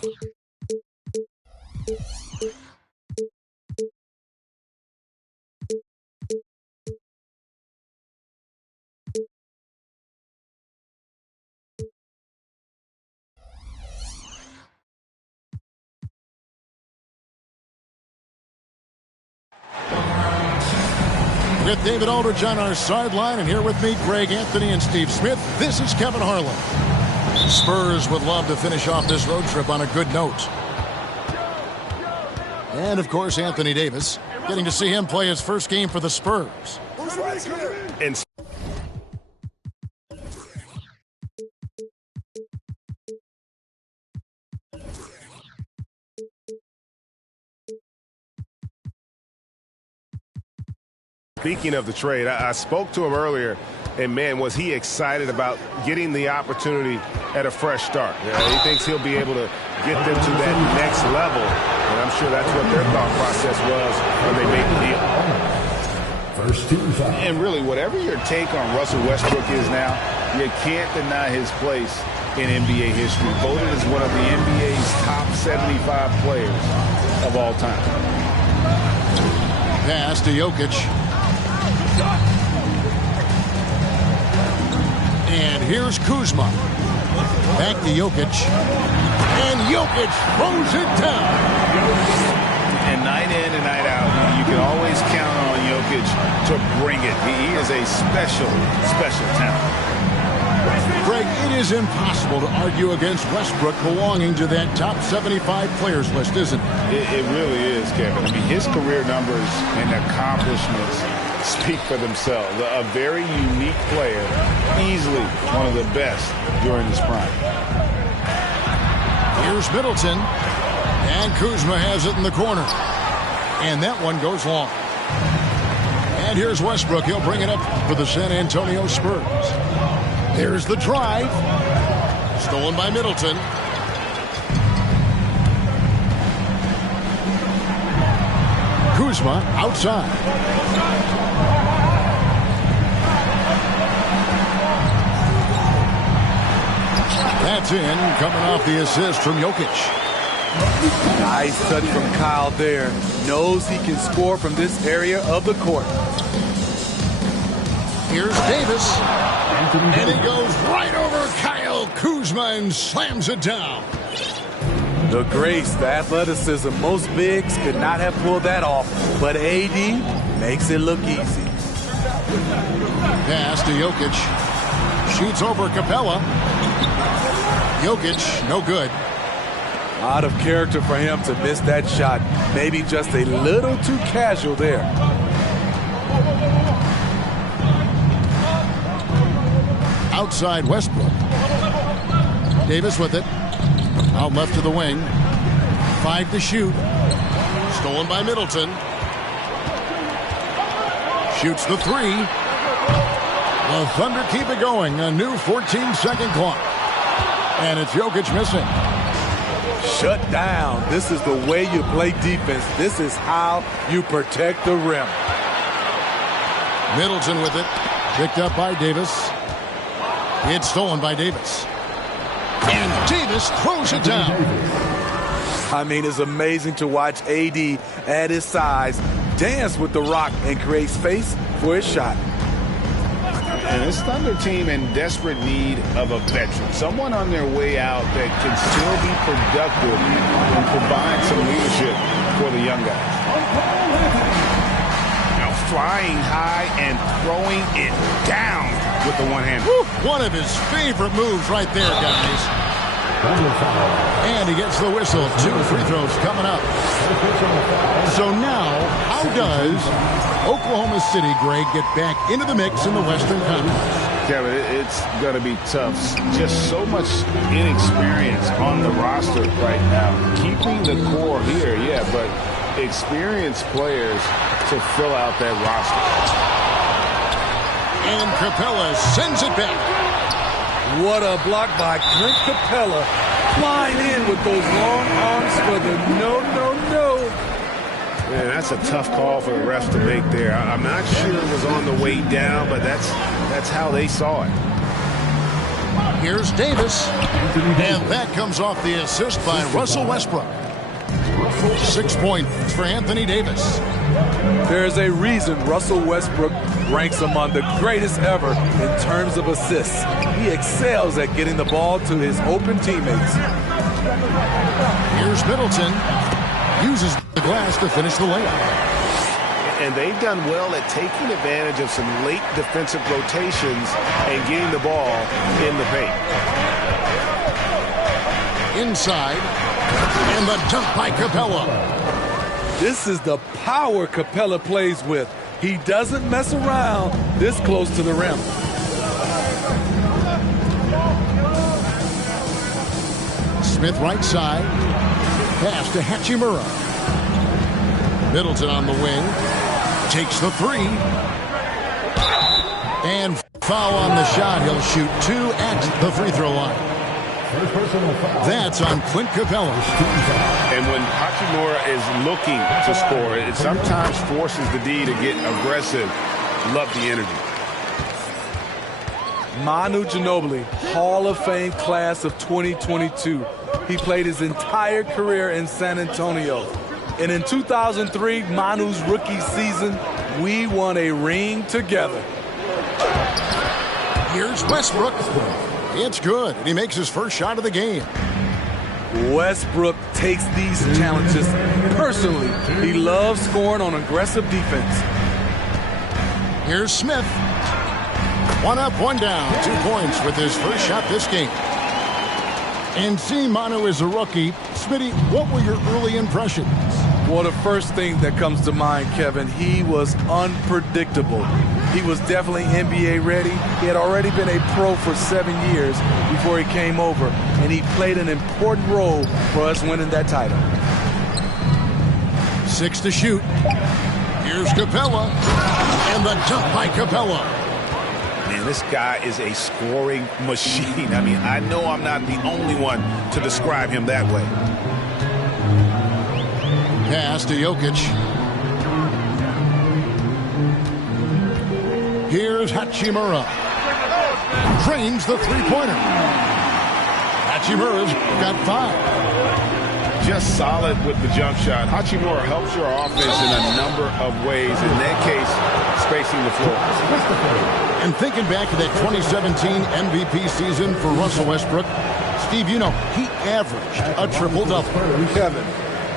With David Aldridge on our sideline, and here with me, Greg Anthony and Steve Smith, this is Kevin Harlan. Spurs would love to finish off this road trip on a good note. And, of course, Anthony Davis, getting to see him play his first game for the Spurs. And speaking of the trade, I spoke to him earlier, and man, was he excited about getting the opportunity at a fresh start. He thinks he'll be able to get them to that next level, and I'm sure that's what their thought process was when they made the deal. First team foul. And really, whatever your take on Russell Westbrook is now, you can't deny his place in NBA history. Voted as one of the NBA's top 75 players of all time. Pass to Jokic. And here's Kuzma. Back to Jokic. And Jokic throws it down. And night in and night out, you can always count on Jokic to bring it. He is a special, special talent. Greg, it is impossible to argue against Westbrook belonging to that top 75 players list, isn't it? It really is, Kevin. I mean, his career numbers and accomplishments speak for themselves. A very unique player, easily one of the best during his prime. Here's Middleton, and Kuzma has it in the corner. And that one goes long. And here's Westbrook. He'll bring it up for the San Antonio Spurs. There's the drive. Stolen by Middleton. Kuzma outside. That's in, coming off the assist from Jokic. Nice touch from Kyle there. Knows he can score from this area of the court. Here's Davis. And he goes right over Kyle Kuzma and slams it down. The grace, the athleticism, most bigs could not have pulled that off, but AD makes it look easy. Pass to Jokic. Shoots over Capella. Jokic, no good. Out of character for him to miss that shot. Maybe just a little too casual there. Outside Westbrook. Davis with it. Out left to the wing. 5 to shoot. Stolen by Middleton. Shoots the 3. The Thunder keep it going. A new 14-second clock. And it's Jokic missing. Shut down. This is the way you play defense. This is how you protect the rim. Middleton with it. Picked up by Davis. It's stolen by Davis. And Davis throws it down. I mean, it's amazing to watch AD at his size dance with the rock and create space for his shot. And this Thunder team in desperate need of a veteran. Someone on their way out that can still be productive and provide some leadership for the young guys. Now flying high and throwing it down with the one hand. One of his favorite moves right there, guys. And he gets the whistle. 2 free throws coming up. So now, how does Oklahoma City, Greg, get back into the mix in the Western Conference? Kevin, it's going to be tough. Just so much inexperience on the roster right now. Keeping the core here, yeah, but experienced players to fill out that roster. And Capella sends it back. What a block by Clint Capella. Flying in with those long arms for the no. Man, that's a tough call for the refs to make there. I'm not sure it was on the way down, but that's how they saw it. Here's Davis. And that comes off the assist by Russell Westbrook. 6 points for Anthony Davis. There's a reason Russell Westbrook ranks among the greatest ever in terms of assists. He excels at getting the ball to his open teammates. Here's Middleton. Uses the glass to finish the layup. And they've done well at taking advantage of some late defensive rotations and getting the ball in the paint. Inside. And the dunk by Capella. This is the power Capella plays with. He doesn't mess around this close to the rim. Smith right side. Pass to Hachimura. Middleton on the wing. Takes the three. And foul on the shot. He'll shoot 2 at the free throw line. That's on Clint Capella. And when Hachimura is looking to score, it sometimes forces the D to get aggressive. Love the energy. Manu Ginobili, Hall of Fame class of 2022. He played his entire career in San Antonio. And in 2003, Manu's rookie season, we won a ring together. Here's Westbrook. It's good, and he makes his first shot of the game. Westbrook takes these challenges personally. He loves scoring on aggressive defense. Here's Smith. 1 up, 1 down. 2 points with his first shot this game. And seeing Manu as a rookie, Smitty, what were your early impressions? Well, the first thing that comes to mind, Kevin, he was unpredictable. He was definitely NBA ready. He had already been a pro for 7 years before he came over, and he played an important role for us winning that title. 6 to shoot. Here's Capella, and the dunk by Capella. Man, this guy is a scoring machine. I mean, I know I'm not the only one to describe him that way. Pass to Jokic. Here's Hachimura. Drains the three-pointer. Hachimura's got 5. Just solid with the jump shot. Hachimura helps your offense in a number of ways. In that case, spacing the floor. And thinking back to that 2017 MVP season for Russell Westbrook, Steve, you know, he averaged a triple-double. Kevin,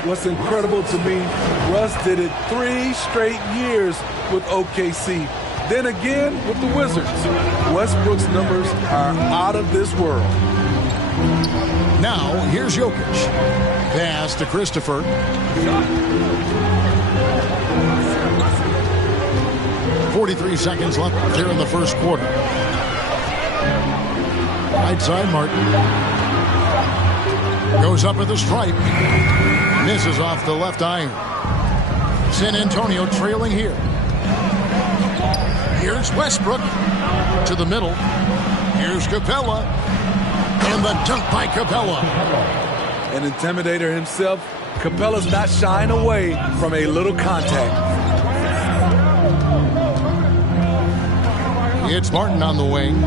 what's incredible to me, Russ did it 3 straight years with OKC. Then again with the Wizards. Westbrook's numbers are out of this world. Now, here's Jokic. Pass to Christopher. 43 seconds left here in the first quarter. Right side, Martin. Goes up at the stripe. Misses off the left iron. San Antonio trailing here. Here's Westbrook to the middle. Here's Capella. And the dunk by Capella. An intimidator himself, Capella's not shying away from a little contact. It's Martin on the wing.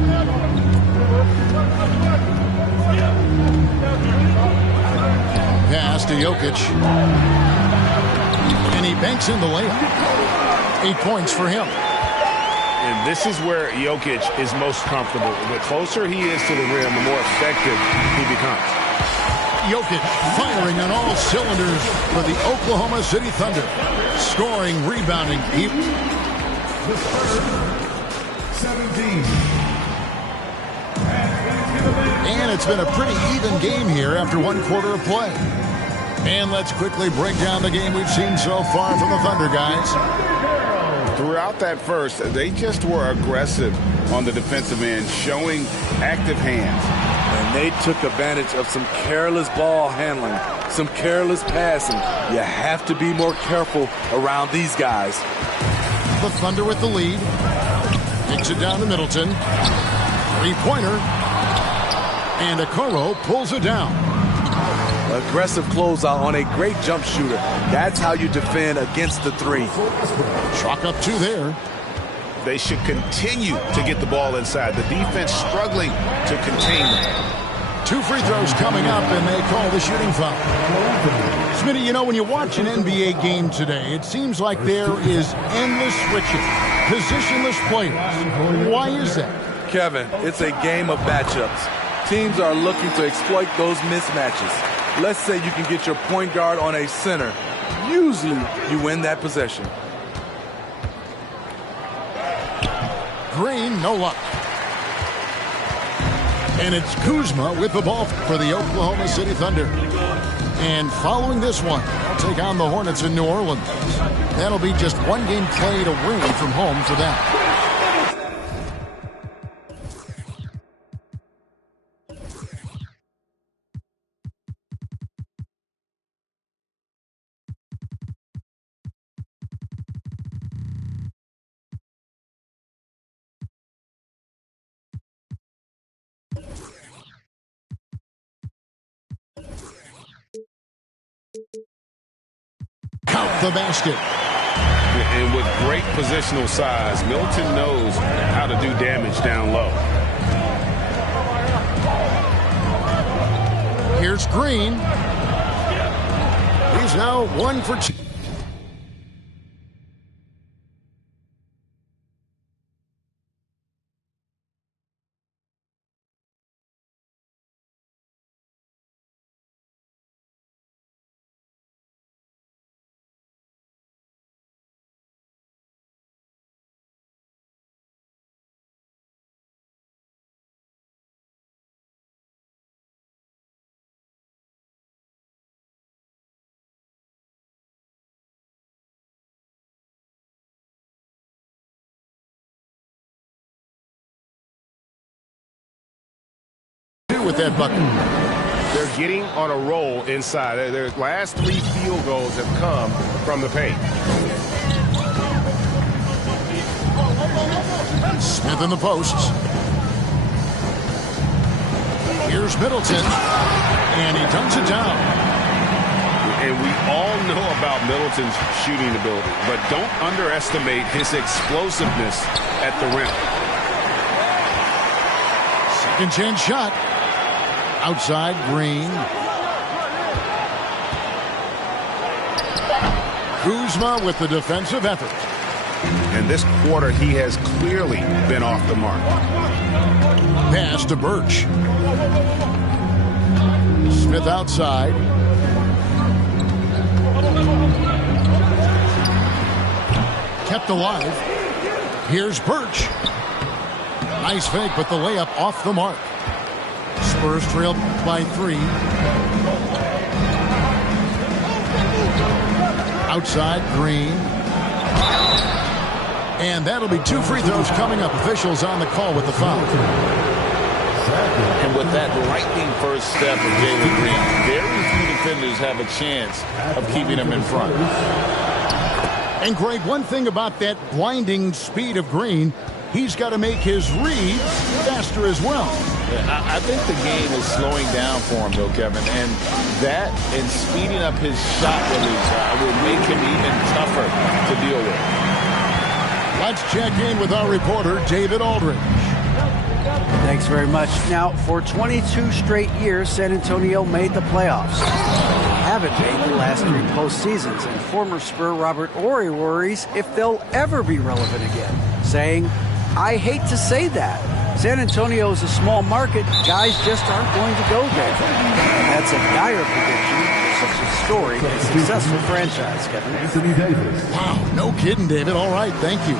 Pass to Jokic. And he banks in the layup. 8 points for him. And this is where Jokic is most comfortable. The closer he is to the rim, the more effective he becomes. Jokic firing on all cylinders for the Oklahoma City Thunder. Scoring, rebounding. The starter, 17. And it's been a pretty even game here after 1 quarter of play. And let's quickly break down the game we've seen so far from the Thunder, guys. Throughout that first, they just were aggressive on the defensive end, showing active hands. And they took advantage of some careless ball handling, some careless passing. You have to be more careful around these guys. The Thunder with the lead. Kicks it down to Middleton. Three-pointer. And Okoro pulls it down. Aggressive closeout on a great jump shooter. That's how you defend against the three. Chalk up 2 there. they should continue to get the ball inside. The defense struggling to contain them. 2 free throws coming up, and they call the shooting foul. Smitty, you know, when you watch an NBA game today, it seems like there is endless switching, positionless players. Why is that? Kevin, it's a game of matchups. Teams are looking to exploit those mismatches. Let's say you can get your point guard on a center. Usually, you win that possession. Green, no luck. And it's Kuzma with the ball for the Oklahoma City Thunder. And following this one, they'll take on the Hornets in New Orleans. That'll be just one game played away from home for them. Count the basket. And with great positional size, Milton knows how to do damage down low. Here's Green. He's now 1 for 2. With that bucket. They're getting on a roll inside. Their last 3 field goals have come from the paint. Smith in the posts. Here's Middleton. And he dunks it down. And we all know about Middleton's shooting ability, but don't underestimate his explosiveness at the rim. Second chance shot. Outside, Green. Kuzma with the defensive effort. And this quarter, he has clearly been off the mark. Pass to Birch. Smith outside. Kept alive. Here's Birch. Nice fake, but the layup off the mark. Spurs trailed by 3. Outside, Green. And that'll be 2 free throws coming up. Officials on the call with the foul. And with that lightning first step of Jalen Green, very few defenders have a chance of keeping him in front. And Greg, one thing about that blinding speed of Green, he's got to make his reads faster as well. I think the game is slowing down for him, though, Kevin. And that and speeding up his shot release will make him even tougher to deal with. Let's check in with our reporter, David Aldridge. Thanks very much. Now, for 22 straight years, San Antonio made the playoffs. They haven't made the last 3 postseasons, and former Spur Robert Horry worries if they'll ever be relevant again, saying, "I hate to say that. San Antonio is a small market. Guys just aren't going to go there." And that's a dire prediction for such a storied and successful franchise, Kevin. Anthony Davis. Wow, no kidding, David. All right, thank you.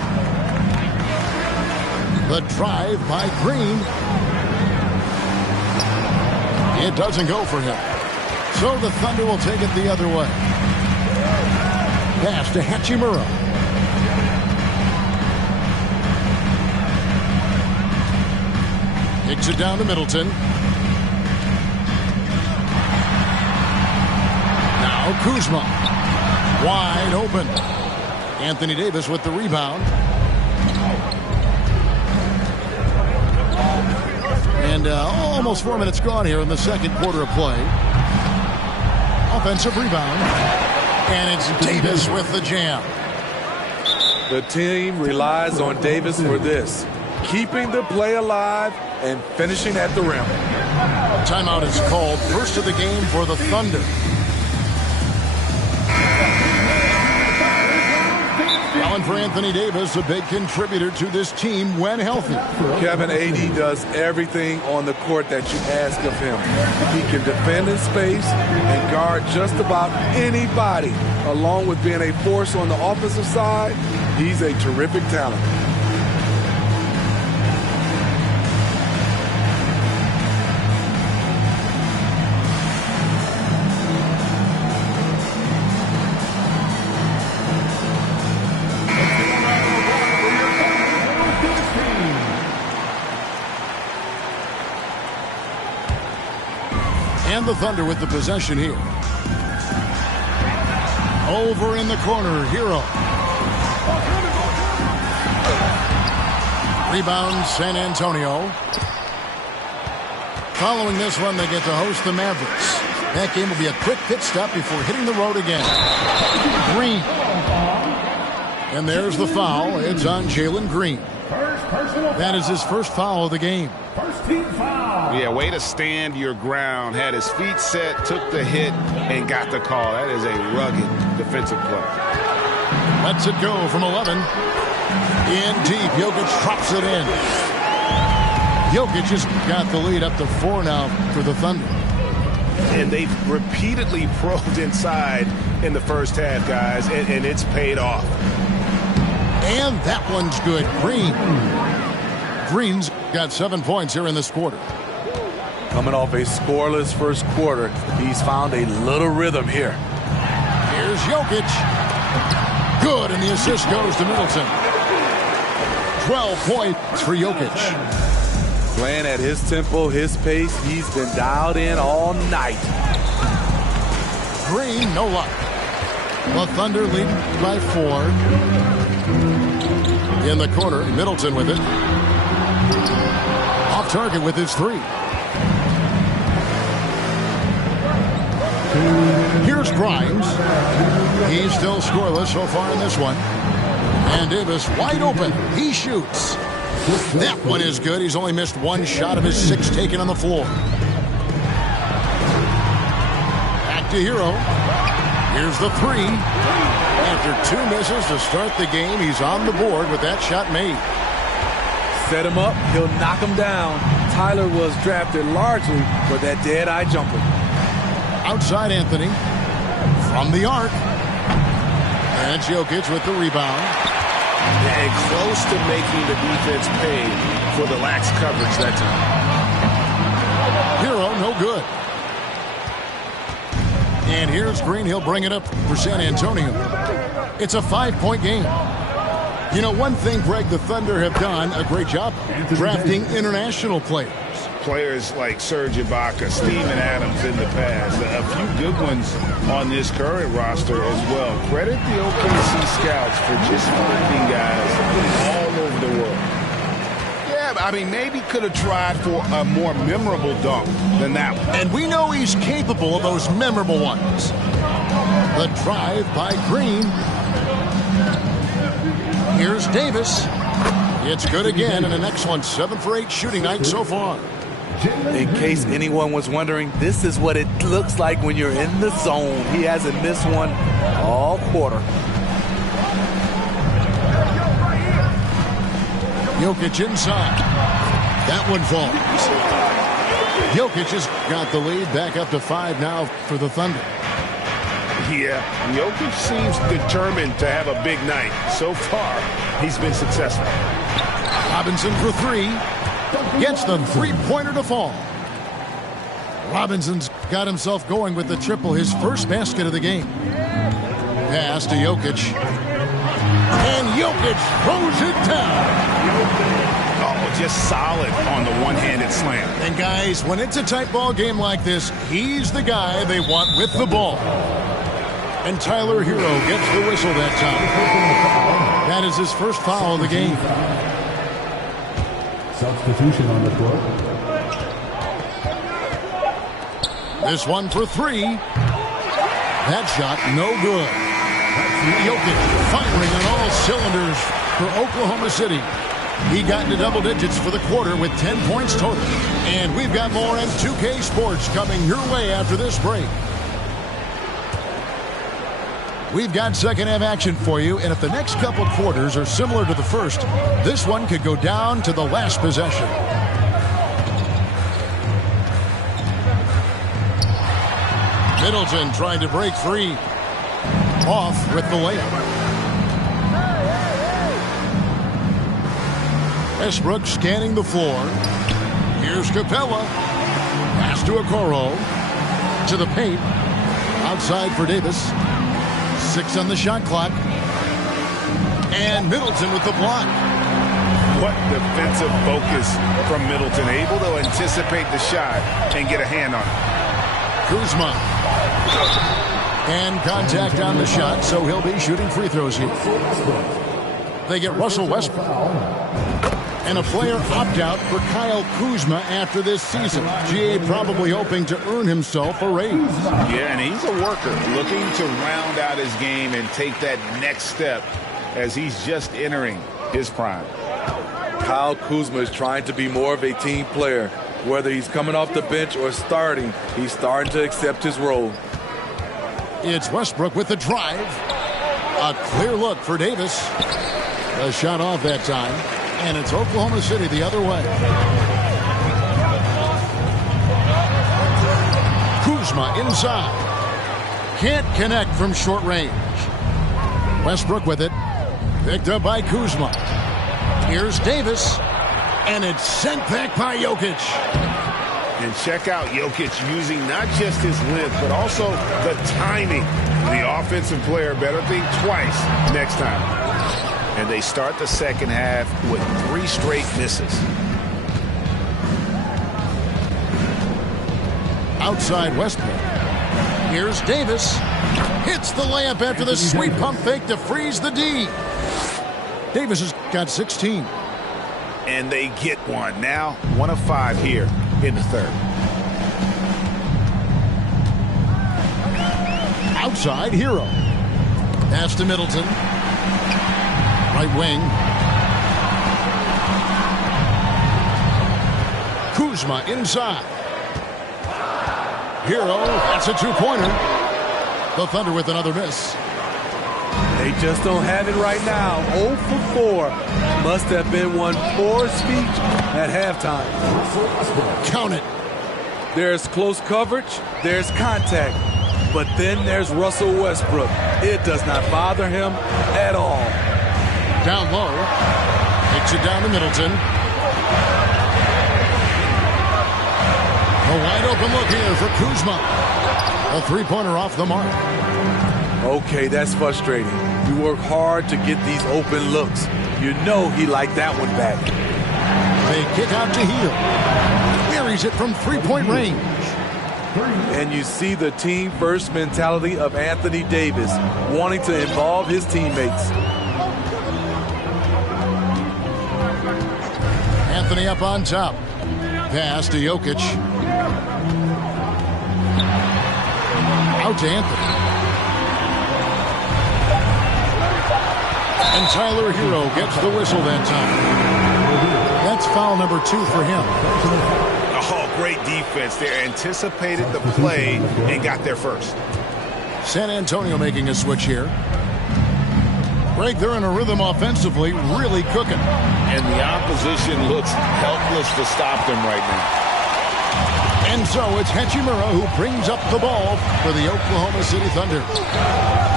The drive by Green. It doesn't go for him. So the Thunder will take it the other way. Pass to Hachimura. Kicks it down to Middleton. Now Kuzma. Wide open. Anthony Davis with the rebound. And almost 4 minutes gone here in the second quarter of play. Offensive rebound. And it's Davis with the jam. The team relies on Davis for this, keeping the play alive and finishing at the rim. Timeout is called. First of the game for the Thunder. Allen for Anthony Davis, a big contributor to this team when healthy. Kevin, AD does everything on the court that you ask of him. He can defend in space and guard just about anybody. Along with being a force on the offensive side, he's a terrific talent. And the Thunder with the possession here. Over in the corner, Hero. Rebound, San Antonio. Following this one, they get to host the Mavericks. That game will be a quick pit stop before hitting the road again. Green. And there's the foul. It's on Jalen Green. That is his first foul of the game. First team foul. Yeah, way to stand your ground. Had his feet set, took the hit, and got the call. That is a rugged defensive play. Lets it go from 11. In deep, Jokic drops it in. Jokic has got the lead up to 4 now for the Thunder. And they've repeatedly probed inside in the first half, guys, and it's paid off. And that one's good. Green's got 7 points here in this quarter. Coming off a scoreless first quarter, he's found a little rhythm here. Here's Jokic. Good, and the assist goes to Middleton. 12 points for Jokic. Playing at his tempo, his pace, he's been dialed in all night. Green, no luck. The Thunder lead by 4. In the corner, Middleton with it. Off target with his 3. Here's Grimes. He's still scoreless so far in this one. And Davis wide open. He shoots. That one is good. He's only missed 1 shot of his 6 taken on the floor. Back to Hero. Here's the 3. After 2 misses to start the game, he's on the board with that shot made. Set him up, he'll knock him down. Tyler was drafted largely for that dead-eye jumper. Outside Anthony. From the arc. And Jokic with the rebound. And close to making the defense pay for the lax coverage that time. Hero, no good. And here's Green. He'll bring it up for San Antonio. It's a 5-point game. You know, one thing, Greg, the Thunder have done a great job drafting international players. Players like Serge Ibaka, Steven Adams in the past, a few good ones on this current roster as well. Credit the OKC scouts for just finding guys all over the world. Yeah, I mean, maybe could have tried for a more memorable dunk than that one. And we know he's capable of those memorable ones. The drive by Green. Here's Davis. It's good again, and an excellent 7 for 8 shooting night so far. In case anyone was wondering, this is what it looks like when you're in the zone. He hasn't missed one all quarter. Jokic inside. That one falls. Jokic has got the lead back up to 5 now for the Thunder. Yeah, Jokic seems determined to have a big night. So far, he's been successful. Robinson for 3. Gets the 3-pointer to fall. Robinson's got himself going with the triple, his first basket of the game. Pass to Jokic. And Jokic throws it down. Oh, just solid on the one-handed slam. And guys, when it's a tight ball game like this, he's the guy they want with the ball. And Tyler Hero gets the whistle that time. That is his first foul of the game. Substitution on the court. This one for 3. That shot no good. Jokic firing on all cylinders for Oklahoma City. He got into double digits for the quarter with 10 points total. And we've got more in 2K Sports coming your way after this break. We've got second half action for you, and if the next couple quarters are similar to the first, this one could go down to the last possession. Middleton trying to break free. Off with the layup. Westbrook scanning the floor. Here's Capella. Pass to Errol. To the paint. Outside for Davis. 6 on the shot clock. And Middleton with the block. What defensive focus from Middleton. Able to anticipate the shot and get a hand on it. Kuzma. And contact on the shot, so he'll be shooting free throws here. They get Russell Westbrook. And a player opt-out for Kyle Kuzma after this season. GA probably hoping to earn himself a raise. Yeah, and he's a worker looking to round out his game and take that next step as he's just entering his prime. Kyle Kuzma is trying to be more of a team player. Whether he's coming off the bench or starting, he's starting to accept his role. It's Westbrook with the drive. A clear look for Davis. A shot off that time. And it's Oklahoma City the other way. Kuzma inside. Can't connect from short range. Westbrook with it. Picked up by Kuzma. Here's Davis. And it's sent back by Jokic. And check out Jokic using not just his length, but also the timing. The offensive player better think twice next time. And they start the second half with 3 straight misses. Outside Westbrook. Here's Davis. Hits the layup after the sweet pump fake to freeze the D. Davis has got 16. And they get one. Now 1 of 5 here in the third. Outside Hero. Pass to Middleton. Right wing. Kuzma inside. Hero, that's a 2-pointer. The Thunder with another miss. They just don't have it right now. 0 for 4. Must have been one poor speech at halftime. Count it. There's close coverage. There's contact. But then there's Russell Westbrook. It does not bother him at all. Down low. Takes it down to Middleton. A wide open look here for Kuzma. A 3-pointer off the mark. Okay, that's frustrating. You work hard to get these open looks. You know he liked that one back. They kick out to Heel. Buries it from 3-point range. And you see the team-first mentality of Anthony Davis, wanting to involve his teammates. Anthony up on top. Pass to Jokic. Out to Anthony. And Tyler Hero gets the whistle that time. That's foul number 2 for him. Oh, great defense there. Anticipated the play and got there first. San Antonio making a switch here. Greg, they're in a rhythm offensively, really cooking. And the opposition looks helpless to stop them right now. And so it's Hachimura who brings up the ball for the Oklahoma City Thunder.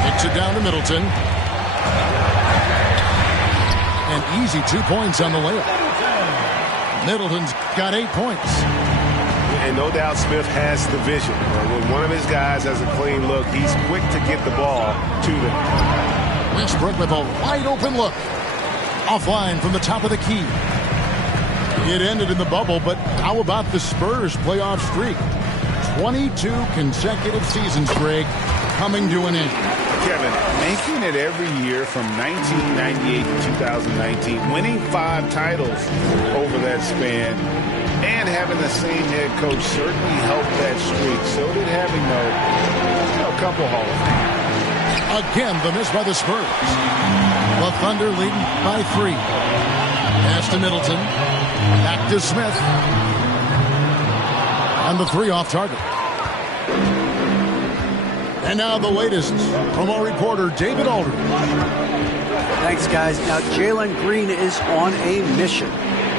Kicks it down to Middleton. An easy 2 points on the layup. Middleton's got 8 points. And no doubt Smith has the vision. When one of his guys has a clean look, he's quick to get the ball to them. Westbrook with a wide open look. Offline from the top of the key. It ended in the bubble, but how about the Spurs playoff streak? 22 consecutive seasons, Greg, coming to an end. Kevin, making it every year from 1998 to 2019, winning 5 titles over that span, and having the same head coach certainly helped that streak. So did having a couple Hall of Fame. Again, the miss by the Spurs. The Thunder leading by 3. Pass to Middleton. Back to Smith. And the 3 off target. And now the latest from our reporter, David Aldridge. Thanks, guys. Now, Jalen Green is on a mission.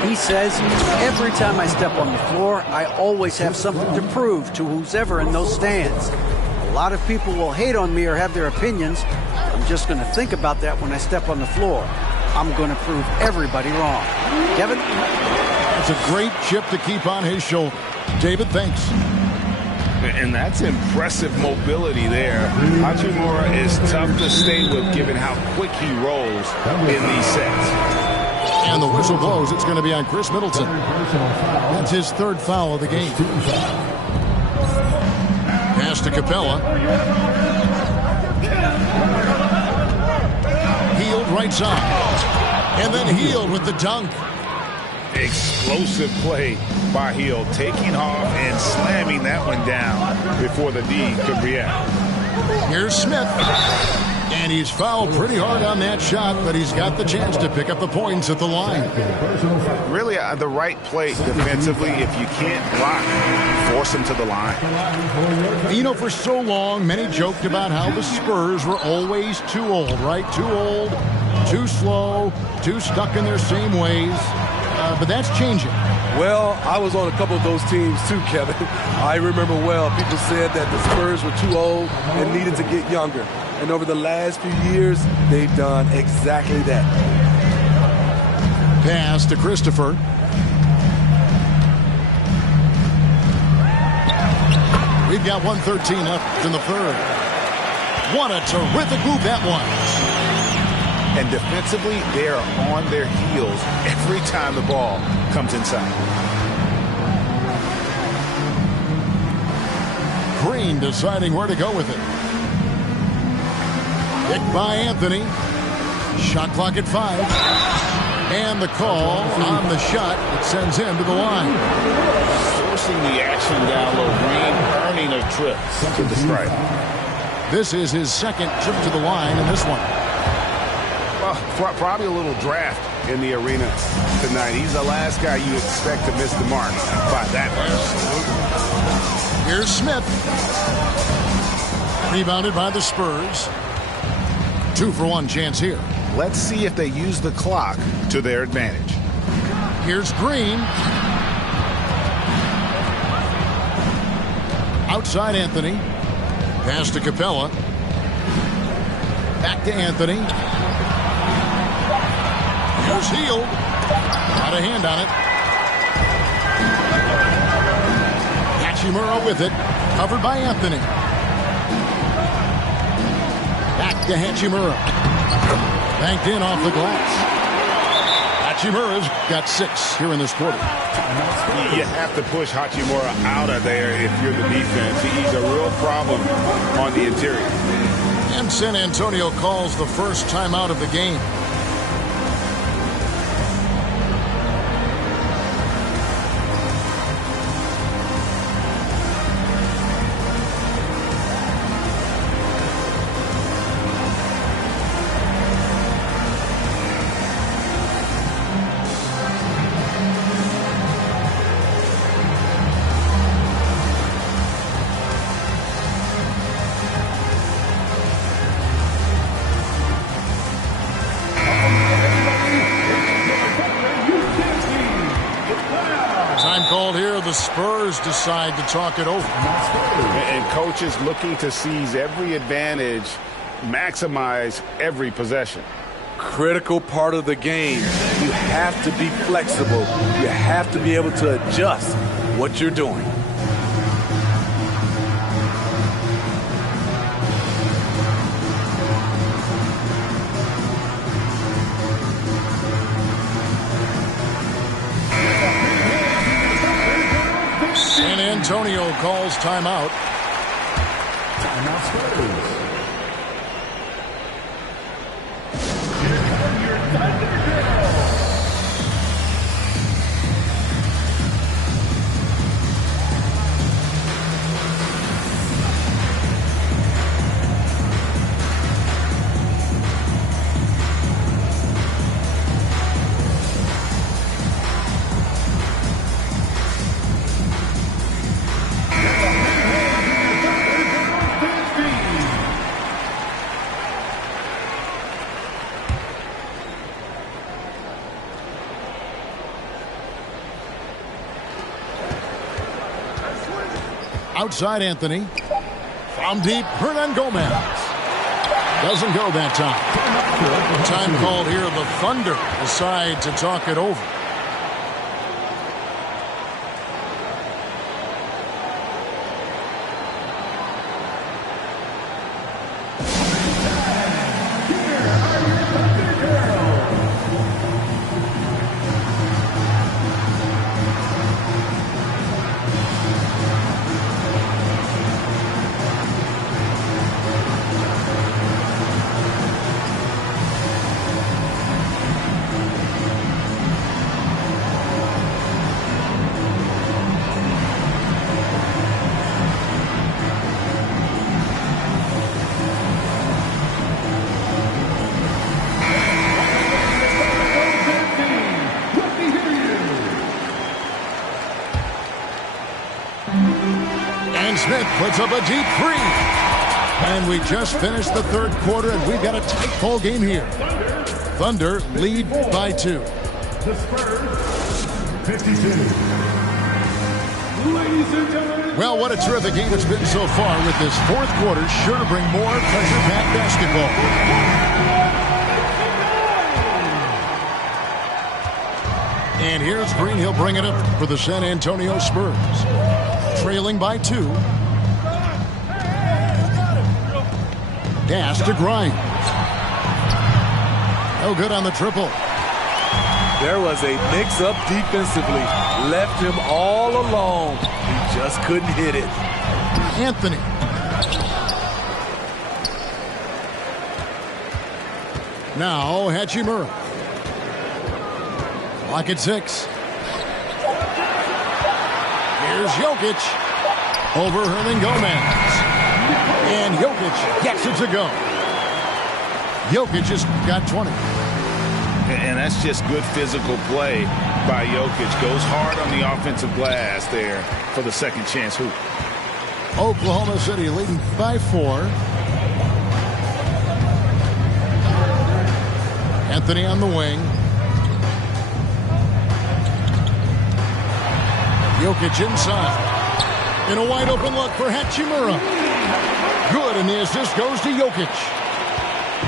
He says, every time I step on the floor, I always have something to prove to who's ever in those stands. A lot of people will hate on me or have their opinions. I'm just going to think about that when I step on the floor. I'm going to prove everybody wrong. Kevin? It's a great chip to keep on his shoulder. David, thanks. And that's impressive mobility there. Hachimura is tough to stay with given how quick he rolls in these sets. And the whistle blows. It's going to be on Chris Middleton. That's his 3rd foul of the game. Pass to Capella. Healed right side. And then Healed with the dunk. Explosive play by Hill, taking off and slamming that one down before the D could react. Here's Smith. And he's fouled pretty hard on that shot, but he's got the chance to pick up the points at the line. Really the right play defensively. If you can't block, force him to the line. You know, for so long, many joked about how the Spurs were always too old, right? Too old, too slow, too stuck in their same ways. But that's changing. Well, I was on a couple of those teams too, Kevin. I remember well, people said that the Spurs were too old and needed to get younger. And over the last few years, they've done exactly that. Pass to Christopher. We've got 1:13 left in the 3rd. What a terrific move that was. And defensively, they are on their heels every time the ball comes inside. Green deciding where to go with it. Picked by Anthony. Shot clock at 5. And the call on the shot that sends him to the line. Forcing the action down low. Green earning a trip to the stripe. This is his 2nd trip to the line in this one. Probably a little draft in the arena tonight. He's the last guy you expect to miss the mark by that much. Here's Smith. Rebounded by the Spurs. 2-for-1 chance here. Let's see if they use the clock to their advantage. Here's Green. Outside Anthony. Pass to Capella. Back to Anthony. Here's Hield. Got a hand on it. Hachimura with it. Covered by Anthony. Back to Hachimura. Banked in off the glass. Hachimura's got 6 here in this quarter. You have to push Hachimura out of there if you're the defense. He's a real problem on the interior. And San Antonio calls the first timeout of the game. The Spurs decide to talk it over. And coaches looking to seize every advantage, maximize every possession. Critical part of the game. You have to be flexible. You have to be able to adjust what you're doing. San Antonio calls timeout. Timeout Spurs. Here come your Thunder Girls. Outside Anthony. From deep, Hernan Gomez. Doesn't go that time. Time called here. The Thunder decide to talk it over. Smith puts up a deep three. And we just finished the third quarter, and we've got a tight ball game here. Thunder lead by 2. The Spurs, 52. Ladies and gentlemen. Well, what a terrific game it's been so far, with this fourth quarter sure to bring more pressure-packed basketball. And here's Green. He'll bring it up for the San Antonio Spurs. Trailing by 2. Dash to Grimes. No good on the triple. There was a mix-up defensively. Left him all alone. He just couldn't hit it. Anthony. Now Hachimura. Clock at 6. Here's Jokic. Over Hernan Gomez. And Jokic gets it to go. Jokic just got 20. And that's just good physical play by Jokic. Goes hard on the offensive glass there for the second chance hoop. Oklahoma City leading by 4. Anthony on the wing. Jokic inside. In a wide open look for Hachimura. Good, and the assist goes to Jokic.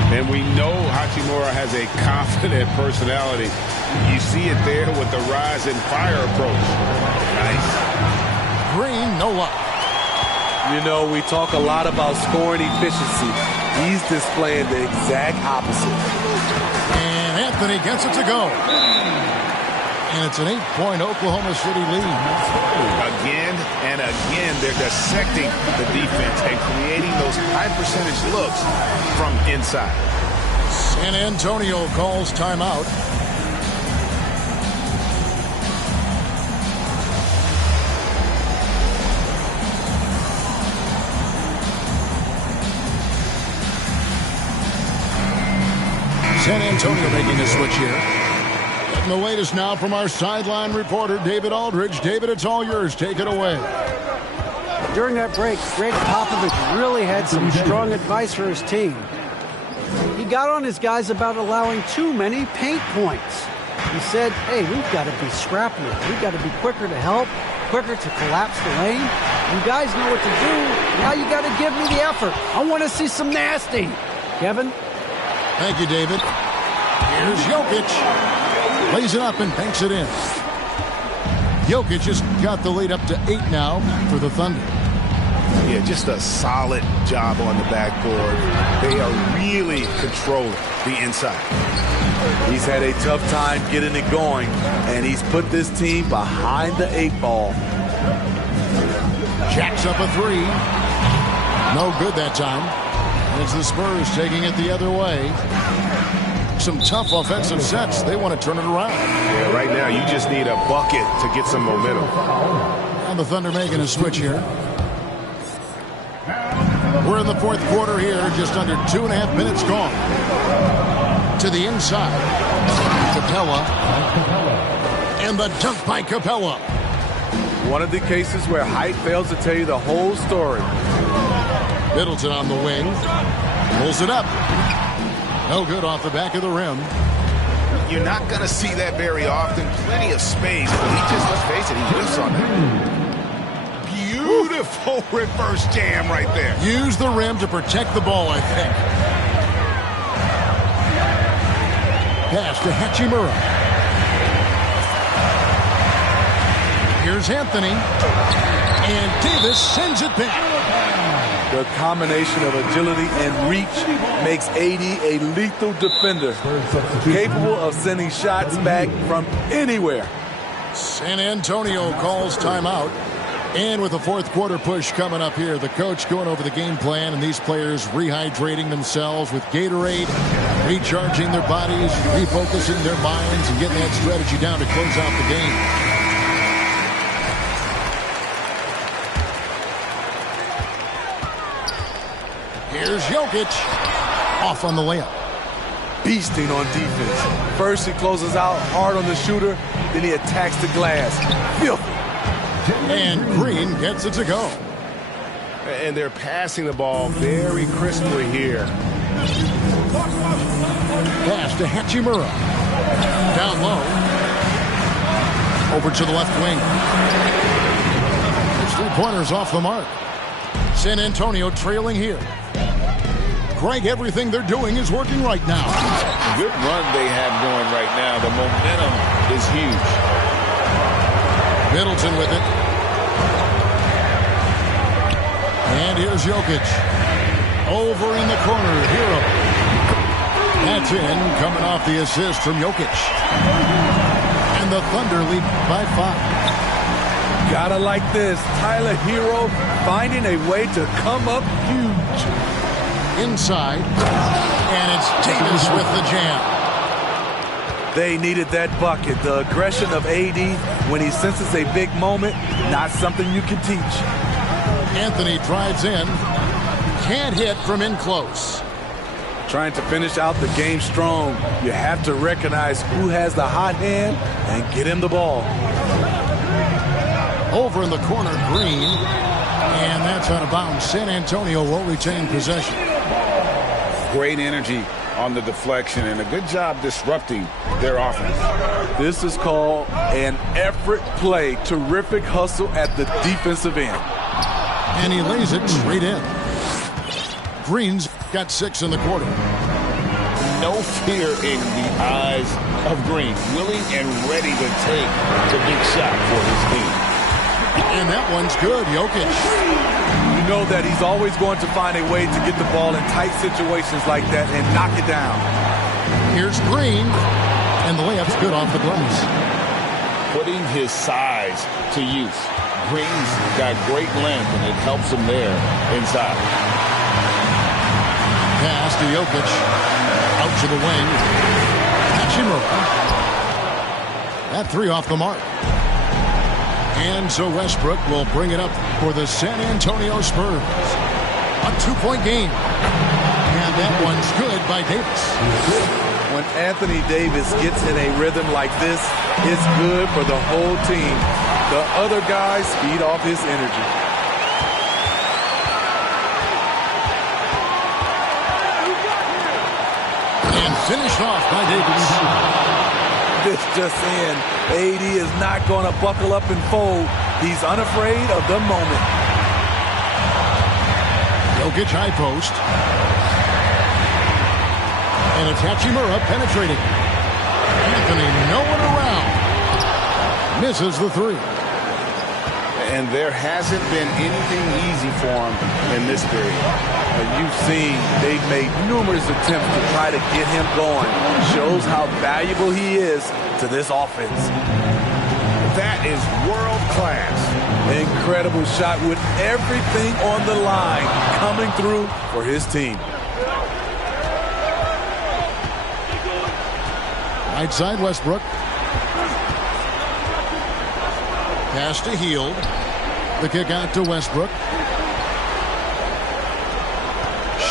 And we know Hachimura has a confident personality. You see it there with the rise and fire approach. Nice. Green, no luck. You know, we talk a lot about scoring efficiency. He's displaying the exact opposite. And Anthony gets it to go. And it's an 8-point Oklahoma City lead. Again and again, they're dissecting the defense and creating those high percentage looks from inside. San Antonio calls timeout. San Antonio making a switch here. Getting the latest now from our sideline reporter, David Aldridge. David, it's all yours. Take it away. During that break, Greg Popovich really had some strong advice for his team. He got on his guys about allowing too many paint points. He said, hey, we've got to be scrappier. We've got to be quicker to help, quicker to collapse the lane. You guys know what to do. Now you got to give me the effort. I want to see some nasty. Kevin? Thank you, David. Here's Jokic. Lays it up and banks it in. Jokic just got the lead up to 8 now for the Thunder. Yeah, just a solid job on the backboard. They are really controlling the inside. He's had a tough time getting it going, and he's put this team behind the 8 ball. Jacks up a 3. No good that time. And it's the Spurs taking it the other way. Some tough offensive sets. They want to turn it around. Yeah, right now you just need a bucket to get some momentum. And the Thunder making a switch here. We're in the fourth quarter here. Just under 2.5 minutes gone. To the inside. Capella. And the dunk by Capella. One of the cases where height fails to tell you the whole story. Middleton on the wing. Pulls it up. No good off the back of the rim. You're not going to see that very often. Plenty of space, but he just, let's face it, he whiffs on that. Beautiful reverse jam right there. Use the rim to protect the ball, I think. Pass to Hachimura. Here's Anthony. And Davis sends it back. The combination of agility and reach makes AD a lethal defender, capable of sending shots back from anywhere. San Antonio calls timeout. And with the fourth quarter push coming up here, the coach going over the game plan and these players rehydrating themselves with Gatorade, recharging their bodies, refocusing their minds, and getting that strategy down to close out the game. Here's Jokic. Off on the layup. Beasting on defense. First he closes out hard on the shooter, then he attacks the glass. Filthy. And Green gets it to go. And they're passing the ball very crisply here. Pass to Hachimura. Down low. Over to the left wing. It's 3 pointers off the mark. San Antonio trailing here. Greg, everything they're doing is working right now. Good run they have going right now. The momentum is huge. Middleton with it. And here's Jokic. Over in the corner, Hero. That's in, coming off the assist from Jokic. And the Thunder lead by 5. Gotta like this. Tyler Hero finding a way to come up huge. Inside. And it's Davis with the jam. They needed that bucket. The aggression of AD when he senses a big moment, not something you can teach. Anthony drives in. Can't hit from in close. Trying to finish out the game strong, you have to recognize who has the hot hand and get him the ball. Over in the corner, Green. And that's out of bounds. San Antonio will retain possession. Great energy on the deflection and a good job disrupting their offense. This is called an effort play. Terrific hustle at the defensive end. And he lays it straight in. Green's got 6 in the quarter. No fear in the eyes of Green. Willing and ready to take the big shot for his team. And that one's good, Jokic. You know that he's always going to find a way to get the ball in tight situations like that and knock it down. Here's Green. And the layup's good off the glass. Putting his size to use. Green's got great length, and it helps him there inside. Pass to Jokic. Out to the wing. Hachimura. That 3 off the mark. And so Westbrook will bring it up for the San Antonio Spurs. A 2-point game. And that one's good by Davis. When Anthony Davis gets in a rhythm like this, it's good for the whole team. The other guys feed off his energy. And finished off by Davis. This just in. AD is not going to buckle up and fold. He's unafraid of the moment. Jokic high post. And it's Hachimura penetrating. Anthony nowhere around. Misses the 3. And there hasn't been anything easy for him in this period. You've seen they've made numerous attempts to try to get him going. Shows how valuable he is to this offense. That is world class. Incredible shot with everything on the line coming through for his team. Right side Westbrook. Pass to Hield. The kick out to Westbrook.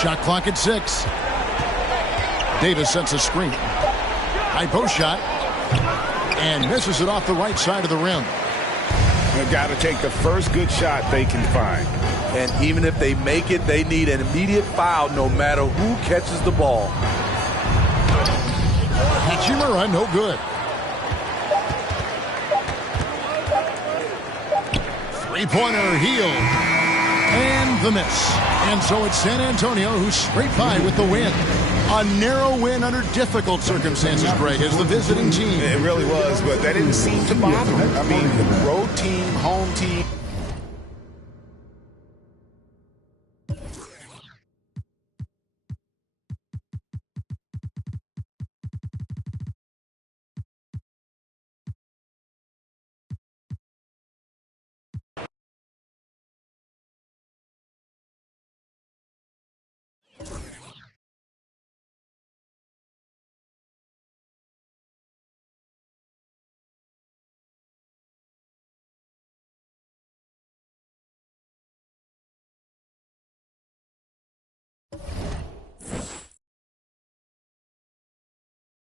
Shot clock at 6. Davis sets a screen. High post shot. And misses it off the right side of the rim. They've got to take the first good shot they can find. And even if they make it, they need an immediate foul no matter who catches the ball. Hachimura, no good. Three-pointer, Heel. And the miss. And so it's San Antonio who scraped by with the win. A narrow win under difficult circumstances, Greg, as the visiting team. It really was, but that didn't seem to bother them. I mean, road team, home team.